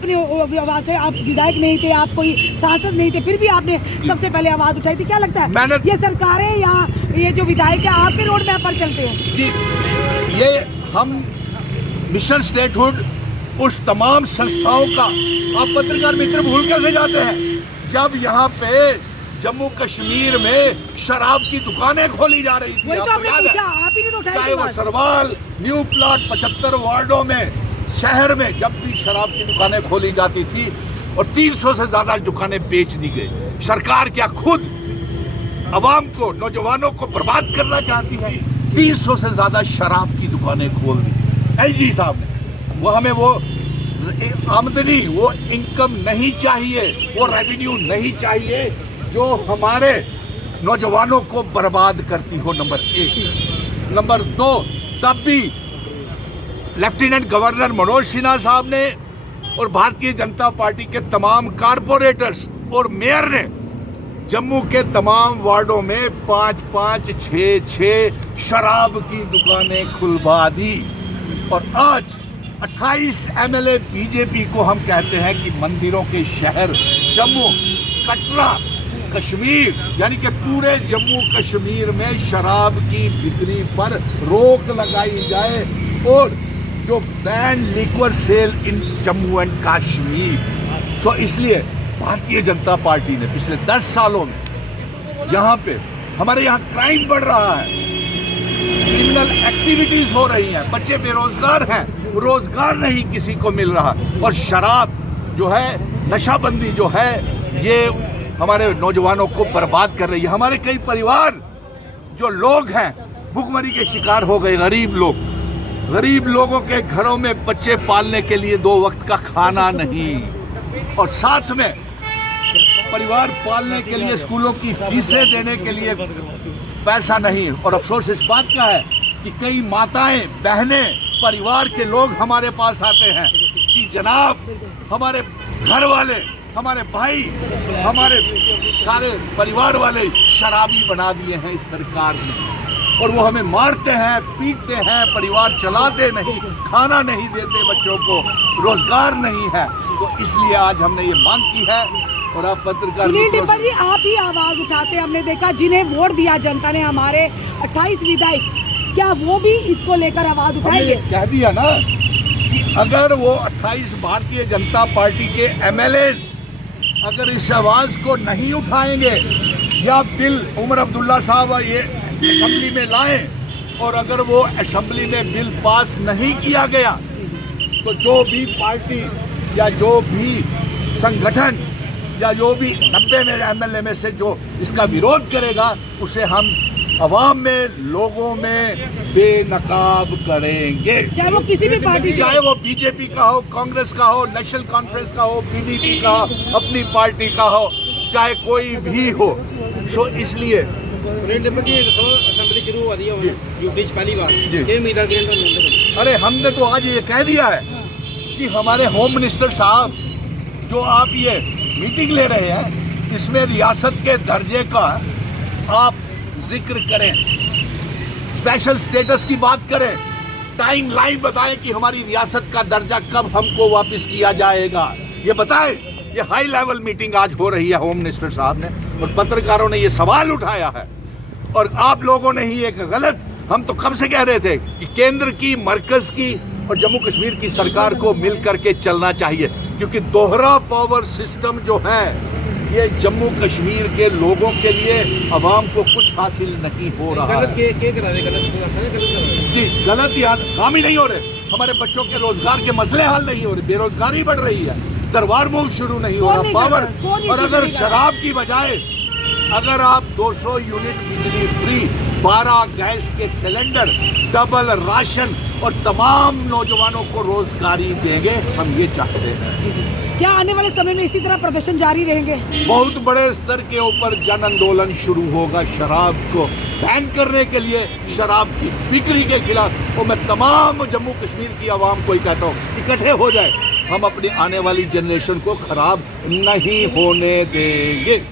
आपने आवाज उठाई, आप विधायक नहीं थे, आप कोई सांसद नहीं थे, फिर भी आपने सबसे पहले आवाज उठाई थी। क्या लगता है ये सरकारें या ये जो विधायक है आपके रोड मैप पर चलते हैं? जी, ये हम मिशन स्टेटहुड उस तमाम संस्थाओं का, आप पत्रकार मित्र भूल कैसे जाते हैं, जब यहाँ पे जम्मू कश्मीर में शराब की दुकानें खोली जा रही थी, वही तो आपने पूछा, आप ही ने तो उठाई चाहे वो सरवाल, न्यू प्लॉट, 75 वार्डों में, शहर में जब भी शराब की दुकानें खोली जाती थी और 300 से ज्यादा दुकानें बेच दी गई। सरकार क्या खुद अवाम को, नौजवानों को बर्बाद करना चाहती है? 300 से ज्यादा शराब की दुकानें खोल दी एलजी साहब ने। वो हमें वो आमदनी, वो इनकम नहीं चाहिए, वो रेवेन्यू नहीं चाहिए जो हमारे नौजवानों को बर्बाद करती हो, नंबर 1। नंबर 2, तब भी लेफ्टिनेंट गवर्नर मनोज सिन्हा साहब ने और भारतीय जनता पार्टी के तमाम कारपोरेटर्स और मेयर ने जम्मू के तमाम वार्डों में 5-5, 6-6 शराब की दुकानें खुलवा दी। और आज 28 एमएलए बीजेपी को हम कहते हैं कि मंदिरों के शहर जम्मू, कटरा, कश्मीर, यानी कि पूरे जम्मू कश्मीर में शराब की बिक्री पर रोक लगाई जाए और जो ban liquor sale in Jammu and Kashmir. So इसलिए भारतीय जनता पार्टी ने पिछले 10 सालों में यहाँ पे, हमारे यहाँ क्राइम बढ़ रहा है, क्रिमिनल एक्टिविटीज हो रही हैं, बच्चे बेरोजगार हैं, रोजगार नहीं किसी को मिल रहा, और शराब जो है, नशाबंदी जो है, ये हमारे नौजवानों को बर्बाद कर रही है। हमारे कई परिवार जो लोग हैं भुखमरी के शिकार हो गए, गरीब लोगों के घरों में बच्चे पालने के लिए 2 वक्त का खाना नहीं, और साथ में परिवार पालने के लिए स्कूलों की फीसें देने के लिए पैसा नहीं। और अफसोस इस बात का है कि कई माताएं, बहनें, परिवार के लोग हमारे पास आते हैं कि जनाब हमारे घर वाले, हमारे भाई, हमारे सारे परिवार वाले शराबी बना दिए हैं इस सरकार ने, और वो हमें मारते हैं, पीटते हैं, परिवार चलाते नहीं, खाना नहीं देते, बच्चों को रोजगार नहीं है। तो इसलिए आज हमने ये मांग की है। और आप पत्रकार सुनील डिब्बा जी, आप ही आवाज उठाते, हमने देखा जिन्हें वोट दिया जनता ने, हमारे 28 विधायक, क्या वो भी इसको लेकर आवाज उठाएंगे? कह दिया ना कि अगर वो 28 भारतीय जनता पार्टी के एमएलएस अगर इस आवाज को नहीं उठाएंगे, या बिल उमर अब्दुल्ला साहब ये असेंबली में लाएं, और अगर वो असेंबली में बिल पास नहीं किया गया तो जो भी पार्टी या जो भी संगठन या जो भी 90 में एमएलए में से जो इसका विरोध करेगा, उसे हम अवाम में, लोगों में बेनकाब करेंगे। चाहे वो किसी भी पार्टी, चाहे वो बीजेपी का हो, कांग्रेस का हो, नेशनल कॉन्फ्रेंस का हो, पीडीपी का हो, अपनी पार्टी का हो, चाहे कोई भी हो। सो इसलिए असेंबली शुरू हुआ पहली बार, अरे हमने तो आज ये कह दिया है कि हमारे होम मिनिस्टर साहब जो आप ये मीटिंग ले रहे हैं, इसमें रियासत के दर्जे का आप जिक्र करें, स्पेशल स्टेटस की बात करें, टाइम लाइन बताएं कि हमारी रियासत का दर्जा कब हमको वापस किया जाएगा, ये बताएं। ये हाई लेवल मीटिंग आज हो रही है होम मिनिस्टर साहब ने, और पत्रकारों ने ये सवाल उठाया है, और आप लोगों ने ही एक गलत, हम तो कब से कह रहे थे कि केंद्र की, मरकज की और जम्मू कश्मीर की सरकार को मिल करके चलना चाहिए, क्योंकि दोहरा पावर सिस्टम जो है ये जम्मू कश्मीर के लोगों के लिए, अवाम को कुछ हासिल नहीं हो रहा है। जी, गलत याद काम ही नहीं हो रहे, हमारे बच्चों के रोजगार के मसले हल नहीं हो रहे, बेरोजगारी बढ़ रही है, दरबार मूव शुरू नहीं हो रहा, पावर। और अगर शराब की बजाय अगर आप 200 यूनिट बिजली फ्री, 12 गैस के सिलेंडर, डबल राशन और तमाम नौजवानों को रोजगारी देंगे, हम ये चाहते हैं। क्या आने वाले समय में इसी तरह प्रदर्शन जारी रहेंगे? बहुत बड़े स्तर के ऊपर जन आंदोलन शुरू होगा शराब को बैन करने के लिए, शराब की बिक्री के खिलाफ। और मैं तमाम जम्मू कश्मीर की आवाम को ही कहता हूँ, इकट्ठे हो जाए, हम अपनी आने वाली जनरेशन को खराब नहीं होने देंगे।